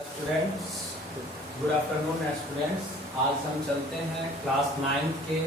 Students, good afternoon students. आज हम चलते हैं क्लास 9 के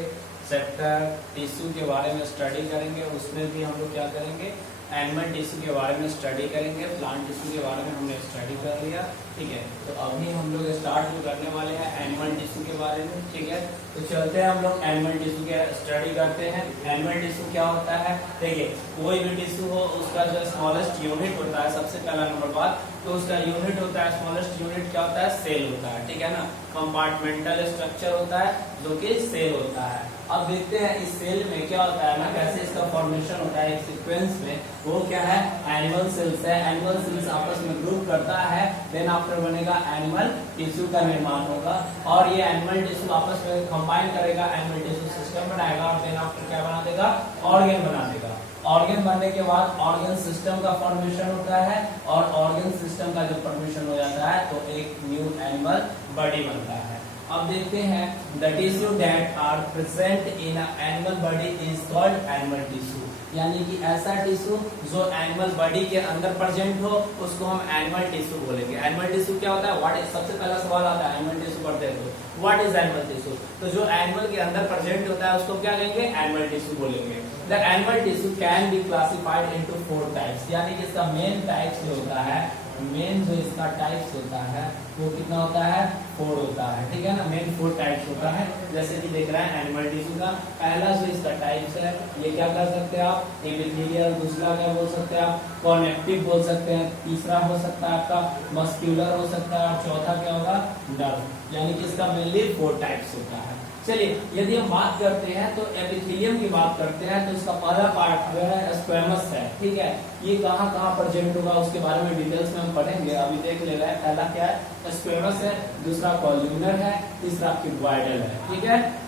चैप्टर टिश्यू के बारे में स्टडी करेंगे। उसमें भी हम लोग क्या करेंगे, एनिमल टिश्यू के बारे में स्टडी करेंगे। प्लांट टिश्यू के बारे में हमने स्टडी कर लिया, ठीक है। तो अभी हम लोग स्टार्ट जो करने वाले हैं एनिमल टिश्यू के बारे में, ठीक है। तो चलते हैं हम लोग एनिमल टिश्यू के स्टडी करते हैं। एनिमल टिश्यू क्या होता है, देखिए कोई भी टिश्यू हो उसका जो स्मॉलेस्ट यूनिट होता है, सबसे पहला नंबर बात तो उसका यूनिट होता है, स्मॉलेस्ट यूनिट क्या होता है, सेल होता है, ठीक है ना। कंपार्टमेंटल स्ट्रक्चर होता है जो कि सेल होता है। अब देखते हैं इस सेल में क्या होता है ना, कैसे इसका फॉर्मेशन होता है एक सीक्वेंस में। वो क्या है, एनिमल सेल्स है। एनिमल सेल्स आपस में ग्रुप करता है, देन आफ्टर बनेगा एनिमल टिश्यू का निर्माण होगा। और ये एनिमल टिश्यू आपस में कंबाइन करेगा, एनिमल टिश्यू सिस्टम बनाएगा और देन आफ्टर क्या बना देगा, ऑर्गन बना देगा। ऑर्गन बनने के बाद ऑर्गन सिस्टम का फॉर्मेशन होता है और ऑर्गन सिस्टम का जब फॉर्मेशन हो जाता है तो एक न्यू एनिमल बॉडी बनता है। अब देखते हैं the tissue that are present in animal body is called animal tissue. यानी कि ऐसा टिश्यू जो एनिमल बॉडी के अंदर प्रेजेंट हो उसको हम एनिमल टिश्यू बोलेंगे। एनिमल टिश्यू क्या होता है, व्हाट इज, सबसे पहला सवाल आता है एनिमल टिश्यू पढ़ते हैं तो व्हाट इज एनिमल टिश्यू। तो जो एनिमल के अंदर प्रेजेंट होता है उसको क्या कहेंगे, एनिमल टिश्यू बोलेंगे। The animal tissue can be classified into 4 types. यानी कि इसका मेन टाइप्स जो होता है, मेन जो इसका टाइप्स होता है वो कितना होता है, 4 होता है, ठीक है ना। मेन 4 टाइप्स होता है। जैसे कि देख रहे हैं एनिमल टिश्यू का पहला जो इसका टाइप्स है, ये क्या कर सकते हैं आप, एपिथेलियल, दूसरा क्या बोल सकते हैं आप, कनेक्टिव बोल सकते हैं, तीसरा हो सकता है आपका मस्क्यूलर हो सकता है और चौथा क्या होगा, नर्व। यानी कि इसका मेनली 4 टाइप्स होता है। चलिए यदि हम बात करते हैं तो एपिथेलियम की बात करते हैं तो इसका पहला पार्ट जो है स्क्वेमस है, ठीक है। ये कहाँ कहाँ प्रेजेंट होगा उसके बारे में डिटेल्स में हम पढ़ेंगे, अभी देख ले रहे हैं। पहला क्या है, स्क्वेमस है, दूसरा कॉल्यूनर है, तीसरा क्यूबॉइडल है, ठीक है।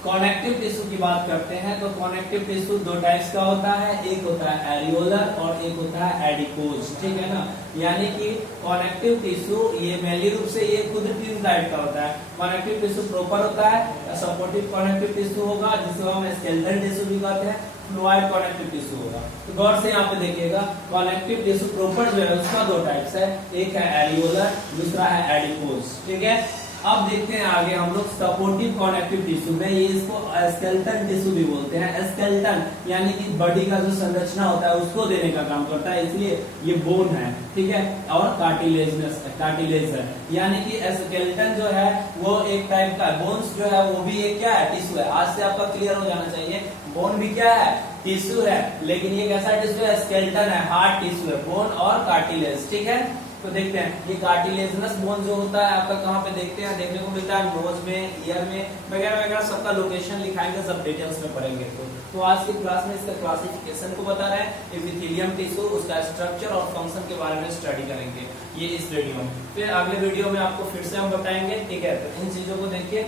कनेक्टिव टिश्यू की बात करते हैं तो कनेक्टिव टिश्यू 2 टाइप्स का होता है, एक होता है एरियोलर और एक होता है एडिपोज, ठीक है ना। यानी कि कनेक्टिव टिश्यू ये मेनली रूप से ये खुद 3 टाइप का होता है। कनेक्टिव टिश्यू प्रॉपर होता है, सपोर्टिव कनेक्टिव टिश्यू होगा जिसको हम स्केलेटल टिश्यू भी कहते हैं, फ्लूइड कनेक्टिव टिश्यू होगा। तो गौर से यहाँ पे देखिएगा कनेक्टिव टिश्यू प्रॉपर जो है उसका 2 टाइप्स है, एक है एरियोलर, दूसरा है एडिपोज, ठीक है। अब देखते हैं आगे हम लोग सपोर्टिव कनेक्टिव टिश्यू में, ये इसको स्केलेटन टिश्यू भी बोलते हैं। स्केलेटन यानी कि बॉडी का जो संरचना होता है उसको देने का काम करता है, इसलिए ये बोन है, ठीक है। और कार्टिलेज है, यानी कि स्केलेटन जो है वो एक टाइप का, बोन्स जो है वो भी एक क्या है, टिश्यू है। आज से आपका क्लियर हो जाना चाहिए, बोन भी क्या है, टिश्यू है। लेकिन ये कैसा टिश्यू है, स्केलेटन है, हार्ड टिश्यू है, बोन और कार्टिलेज, ठीक है। तो देखते हैं ये कार्टिलेजनस बोन जो होता है आपका कहाँ पे देखते हैं, देखने को मिलता है नोज में, ईयर में वगैरह वगैरह, सबका लोकेशन लिखाएंगे, सब डिटेल्स में पढ़ेंगे। तो आज की क्लास में इसका क्लासिफिकेशन को बता रहे हैं, एपिथेलियम टिश्यू, उसका स्ट्रक्चर और फंक्शन के बारे में स्टडी करेंगे ये इस वीडियो में। फिर अगले वीडियो में आपको फिर से हम बताएंगे, ठीक है। तो इन चीजों को देखिए।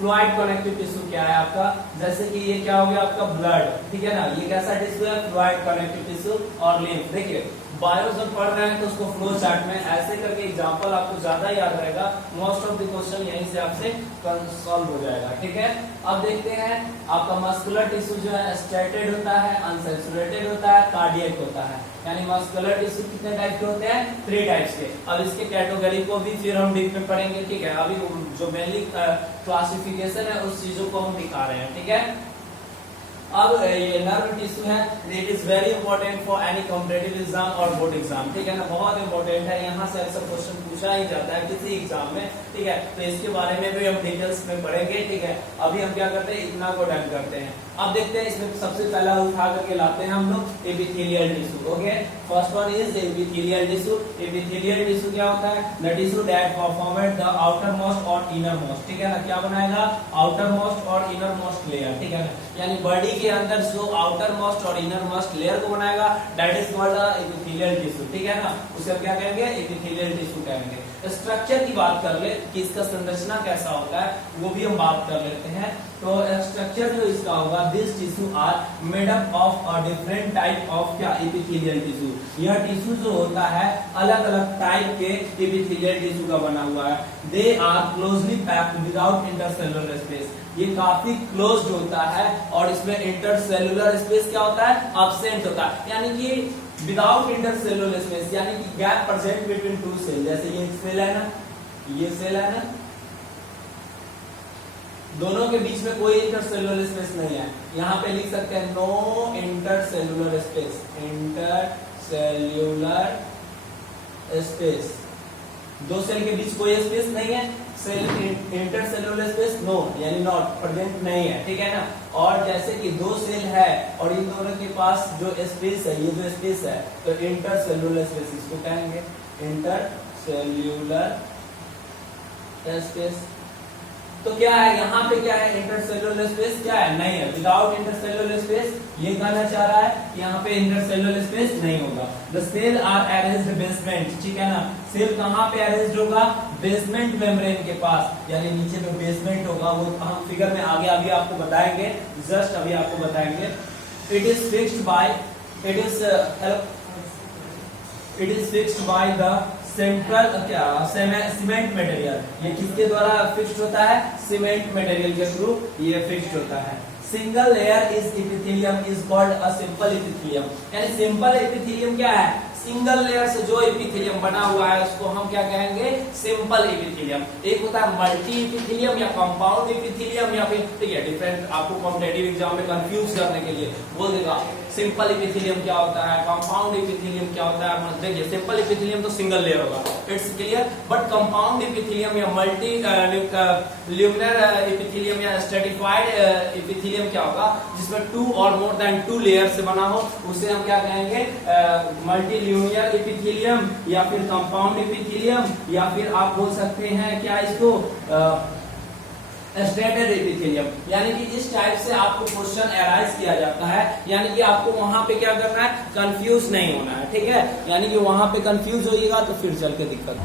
फ्लूइड कनेक्टिव टिश्यू क्या है आपका, जैसे कि ये क्या हो गया आपका ब्लड, ठीक है ना। ये कैसा टिश्यू है, फ्लूइड कनेक्टिव टिश्यू और लिम्फ। देखिए बायो जब पढ़ रहे हैं तो उसको फ्लो चार्ट में ऐसे करके एग्जांपल आपको ज्यादा याद रहेगा, मोस्ट ऑफ द क्वेश्चन यहीं से आपसे सॉल्व हो जाएगा, ठीक है। अब देखते हैं आपका मस्कुलर टिश्यू जो है स्ट्रेटेड होता है, अनसैचुरेटेड होता है, कार्डियक होता है। यानी मस्कुलर टिश्यू कितने टाइप के होते हैं, 3 टाइप्स के। अब इसके कैटेगरी को भी फिर हम डीप में पढ़ेंगे, ठीक है। अभी जो मेनली क्लासिफिकेशन है उस चीजों को हम दिखा रहे हैं, ठीक है। अब ये नर्व टिश्यू है, it is very important for any competitive exam और बोर्ड एग्जाम, ठीक है ना। बहुत इंपॉर्टेंट है, यहाँ से अक्सर क्वेश्चन पूछा ही जाता है किसी एग्जाम में, ठीक है। तो इसके बारे में भी हम डिटेल्स में पढ़ेंगे, ठीक है। अभी हम क्या करते हैं, इतना को डन करते हैं। अब देखते हैं इसमें सबसे पहला उठा करके लाते हैं हम लोग epithelial tissue, okay. First one is epithelial tissue. Epithelial tissue क्या होता है, the tissue that format the outer most और इनर मोस्ट, ठीक है ना। क्या बनाएगा, आउटर मोस्ट और इनर मोस्ट लेयर, ठीक है ना। यानी बॉडी के अंदर जो आउटर मोस्ट और इनर मोस्ट लेयर को बनाएगा that is called epithelial tissue, ठीक है ना। उसे क्या कहेंगे, एपिथेलियल टिश्यू कहेंगे। स्ट्रक्चर की बात कर ले कि इसका संरचना कैसा होता है वो भी हम बात कर लेते हैं। तो स्ट्रक्चर जो इसका होगा, this tissue are made up of a different type of क्या, एपिथेलियल टिश्यू। यह टिश्यू जो होता है अलग अलग टाइप के एपिथेलियल टिश्यू का बना हुआ है। They are closely packed without intercellular space. ये काफी क्लोज्ड होता है और इसमें इंटरसेलुलर स्पेस क्या होता है, एब्सेंट होता है। यानी कि विदाउट इंटरसेलुलर स्पेस, यानी कि gap present between two cell, जैसे ये सेल है ना, ये सेल है ना, दोनों के बीच में कोई इंटरसेलुलर स्पेस नहीं है। यहाँ पे लिख सकते हैं no intercellular space, intercellular space, दो सेल के बीच कोई स्पेस नहीं है, सेल इंटरसेलुलर स्पेस नो, यानी नॉट, प्रेजेंट नहीं है, ठीक है ना। और जैसे कि दो सेल है और इन दोनों के पास जो स्पेस है, ये जो स्पेस है, तो इंटरसेलुलर स्पेस इसको कहेंगे, इंटरसेल्यूलर स्पेस। तो क्या है यहाँ पे, क्या है इंटरसेलुलर स्पेस, क्या है नहीं है, विदाउट इंटरसेलुलर स्पेस। ये कहना चाह रहा है कि यहाँ पे इंटरसेलुलर स्पेस नहीं होगा। The cell are arranged basement, ठीक है ना, सेल कहाँ पे अरेंज्ड होगा, बेसमेंट मेम्ब्रेन के पास, यानी नीचे जो बेसमेंट होगा वो हम फिगर में आगे आगे आपको बताएंगे, जस्ट अभी आपको बताएंगे। It is fixed by, it is fixed by the central क्या सीमेंट मटेरियल, ये किसके द्वारा फिक्स्ड होता है, सीमेंट मटेरियल के थ्रू ये फिक्स्ड होता है। Single layer is epithelium is called a simple epithelium, यानी सिंपल एपिथेलियम क्या है, सिंगल लेयर से जो एपिथेलियम बना हुआ है उसको हम क्या कहेंगे, सिंपल एपिथेलियम। एक होता है मल्टी एपिथेलियम या कंपाउंड एपिथेलियम, या फिर ठीक है डिफरेंट, आपको कॉम्पिटिटिव एग्जाम में कंफ्यूज करने के लिए बोल देगा सिंपल एपिथेलियम क्या होता है, कंपाउंड एपिथेलियम क्या होता है। देखिए सिंपल एपिथेलियम तो सिंगल लेयर होगा, it's clear, but compound epithelium या मल्टी ल्यूमिनर एपिथेलियम या स्ट्रेटिफाइड एपिथेलियम क्या होगा, जिसमें टू और मोर देन टू लेयर से बना हो, उसे हम क्या कहेंगे, मल्टी ल्यूमिनर एपिथेलियम या फिर कंपाउंड एपिथेलियम, या फिर आप बोल सकते हैं क्या इसको स्ट्रेटेड एपिथेलियम। यानी कि इस टाइप से आपको क्वेश्चन अराइज किया जाता है, यानी कि आपको वहां पे क्या करना है, कंफ्यूज नहीं होना है, ठीक है। यानी कि वहां पे कंफ्यूज होइएगा तो फिर चल के दिक्कत।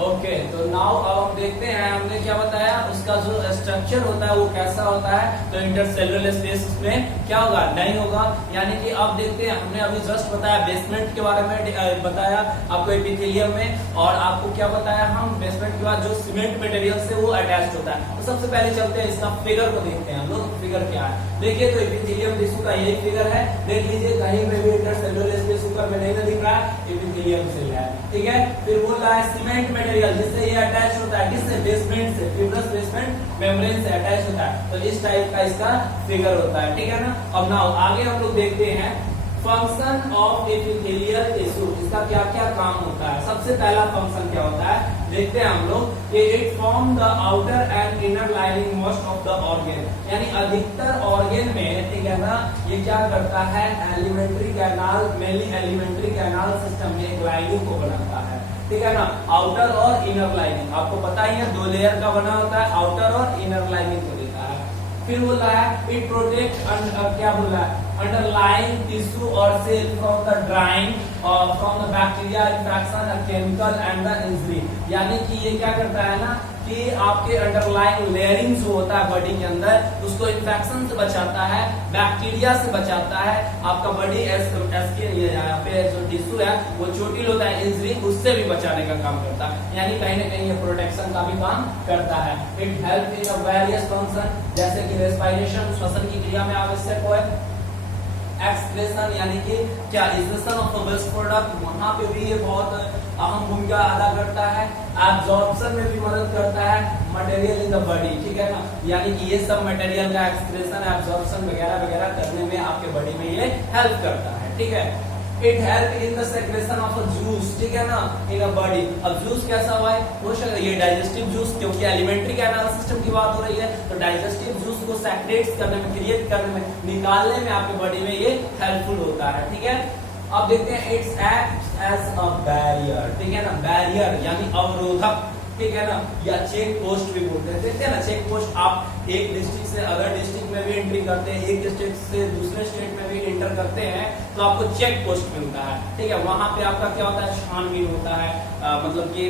ओके, तो नाउ अब हम देखते हैं, हमने क्या बताया, उसका जो स्ट्रक्चर होता है वो कैसा होता है। तो इंटरसेलुलर स्पेस में क्या होगा, नहीं होगा। यानी कि अब देखते हैं, हमने अभी जस्ट बताया बेसमेंट के बारे में बताया आपको एपिथेलियम में, और आपको क्या बताया हम, बेसमेंट के बाद जो सीमेंट मटेरियल से वो अटैच्ड होता है। तो सबसे पहले चलते हैं इसका फिगर को देखते हैं हम लोग, फिगर क्या है। देखिए तो एपिथेलियम टिश्यू का यही फिगर है, देख लीजिए कहीं पे भी इंटरसेलुलर स्पेस ऊपर में नहीं दिख रहा है, एपिथेलियम सेल है, ठीक है। फिर बोल रहा है सीमेंट मटेरियल, जिससे ये अटैच होता है, किससे, बेसमेंट से, फिब्रस बेसमेंट मेम्ब्रेन से अटैच होता है। तो इस टाइप का इसका फिगर होता है, ठीक है ना। अब नाउ आगे हम लोग देखते हैं फंक्शन ऑफ एपिथेलियल टिश्यू, इसका क्या क्या काम होता है। सबसे पहला फंक्शन क्या होता है, देखते हैं हम लोग कि it form the outer and inner lining most of the organ, यानी अधिकतर ऑर्गन में, ठीक है ना, ये क्या करता है, alimentary canal, mainly alimentary canal system में एक लाइनिंग को बनाता है, ठीक है ना, आउटर और इनर लाइनिंग। आपको पता ही है दो लेयर का बना होता है, आउटर और इनर लाइनिंग को देता है। फिर बोल रहा है इट प्रोटेक्ट, क्या बोल रहा है, अंडरलाइंग टिश्यू और सेल फ्रॉम द ड्राइंग और from the bacteria infection, chemical and the injury. यानी कि ये क्या करता है ना, कि आपके अंडरलाइंग लेयरिंग जो होता है बॉडी के अंदर, उसको इन्फेक्शन से बचाता है, बैक्टीरिया से बचाता है, आपका बॉडी स्किन यहाँ पे जो टिश्यू है वो चोटिल होता है, इंजरी, उससे भी बचाने का काम करता है। यानी कहीं ना कहीं ये प्रोटेक्शन का भी काम करता है। It help in various function, जैसे कि रेस्पिरेशन, श्वसन की क्रिया में आवश्यक हो, एक्सप्रेशन यानी कि क्या, एक्सप्रेशन ऑफ वेस्ट प्रोडक्ट, वहां पे भी ये बहुत अहम भूमिका अदा करता है। एब्जॉर्प्शन में भी मदद करता है, मटेरियल इन द बॉडी, ठीक है ना, यानी कि ये सब मटेरियल का एक्सप्रेशन, एब्जॉर्प्शन वगैरह वगैरह करने में आपके बॉडी में ये हेल्प करता है, ठीक है। It help in the secretion of a juice, ठीक है ना, इन अ बॉडी। अब जूस कैसा हुआ है, हो सकता है ये डाइजेस्टिव जूस, क्योंकि एलिमेंट्री कैनाल सिस्टम की बात हो रही है, तो डाइजेस्टिव जूस को सेक्रेट करने में, क्रिएट करने में, निकालने में आपके बॉडी में ये हेल्पफुल होता है, ठीक है। अब देखते हैं it's act as a barrier, ठीक है ना, बैरियर यानी अवरोधक, ठीक है ना, या चेक पोस्ट भी बोलते हैं। देखते हैं ना, चेक पोस्ट, आप एक डिस्ट्रिक्ट से अदर डिस्ट्रिक्ट में भी एंट्री करते हैं, एक डिस्ट्रिक्ट से दूसरे स्टेट में भी एंटर करते हैं, तो आपको चेक पोस्ट मिलता है, ठीक है। वहां पे आपका क्या होता है, छानबीन होता है, मतलब कि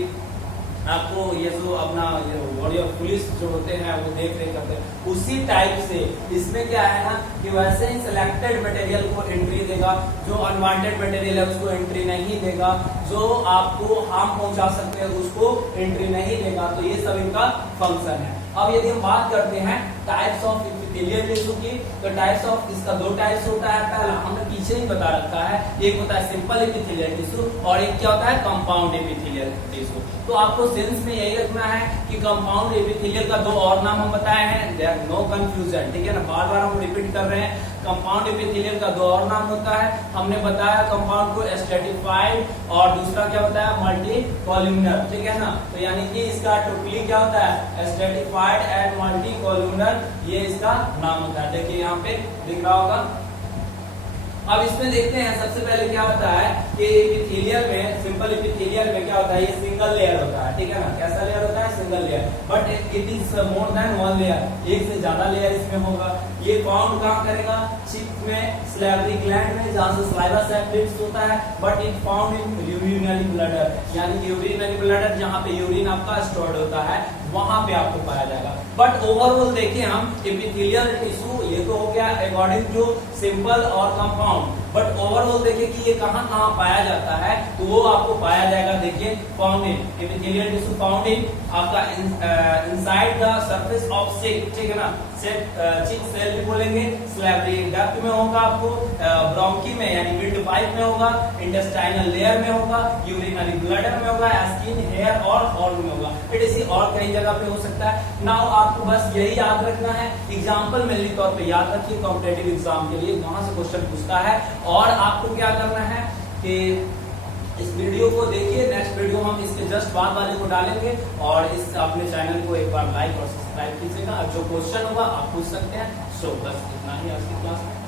आपको ये जो अपना ये बॉडी ऑफ पुलिस जो होते हैं वो देख रेख करते हैं, उसी टाइप से इसमें क्या है ना, कि वैसे ही सिलेक्टेड मटेरियल को एंट्री देगा, जो अनवांटेड मटेरियल है उसको एंट्री नहीं देगा, जो आपको हार्म पहुंचा सकते हैं उसको एंट्री नहीं देगा। तो ये सब इनका फंक्शन है। अब यदि हम बात करते हैं टाइप्स ऑफ एपिथेलियल टिश्यू की तो टाइप्स ऑफ इसका दो टाइप्स होता है। पहला हमने पीछे ही बता रखा है, एक होता है सिंपल एपिथेलियल टिश्यू और एक क्या होता है कंपाउंड एपिथेलियल टिश्यू। तो आपको सेंस में यही रखना है कि कंपाउंड एपिथेलियल का दो और नाम हम बताए हैं, देयर नो कंफ्यूजन, ठीक है ना, बार बार हम रिपीट कर रहे हैं। कंपाउंड एपिथेलियल का दो और नाम होता है, हमने बताया कंपाउंड को स्ट्रेटिफाइड और दूसरा क्या बताया मल्टी कॉलमनर, ठीक है ना। तो यानी कि इसका टोटली क्या होता है स्ट्रेटिफाइड एंड मल्टी कॉलमनर, ये इसका नाम होता है। देखिए यहाँ पे दिख रहा होगा। अब इसमें देखते हैं सबसे पहले क्या होता है कि एपिथेलियल में, सिंपल एपिथेलियल में क्या होता है, ये सिंगल लेयर होता है, ठीक है ना। कैसा लेयर होता है single layer, but it is more than one layer, एक से ज्यादा लेयर इसमें होगा। ये फाउंड कहाँ करेगा चिक में, स्लैवरी ग्लैंड में जहाँ से सलाइवा सेक्रेट्स होता है, but it found in urinary bladder, यानी यूरिनरी ब्लैडर जहाँ पे यूरिन आपका स्टोर्ड होता है वहां पे आपको पाया जाएगा। बट ओवरऑल देखें हम एपिथेलियल टिश्यू ये तो हो गया अकॉर्डिंग टू सिंपल और कंपाउंड, बट ओवरऑल देखिए कि ये कहाँ कहाँ पाया जाता है, तो वो आपको पाया जाएगा। देखिए found in epithelial tissue found in आपका इनसाइड द सरफेस ऑफ चिक, ठीक है ना, चिक सेल भी बोलेंगे, स्लैवरी डक्ट में होगा, आपको ब्रोंकी में यानी विंड पाइप में होगा, इंटेस्टाइनल लेयर में होगा, यूरिनरी ब्लैडर में होगा, स्किन हेयर और हॉर्न में होगा, फिर इसी और कई जगह पे हो सकता है। नाउ आपको बस यही याद रखना है, एग्जाम्पल मेनली तौर पे याद रखिए कॉम्पिटेटिव एग्जाम के लिए, वहां से क्वेश्चन पूछता है। और आपको क्या करना है कि इस वीडियो को देखिए, नेक्स्ट वीडियो हम इसके जस्ट बाद वाले को डालेंगे, और इस अपने चैनल को एक बार लाइक और सब्सक्राइब कीजिएगा। जो क्वेश्चन होगा आप पूछ सकते हैं। सो बस इतना ही आज की क्लास में।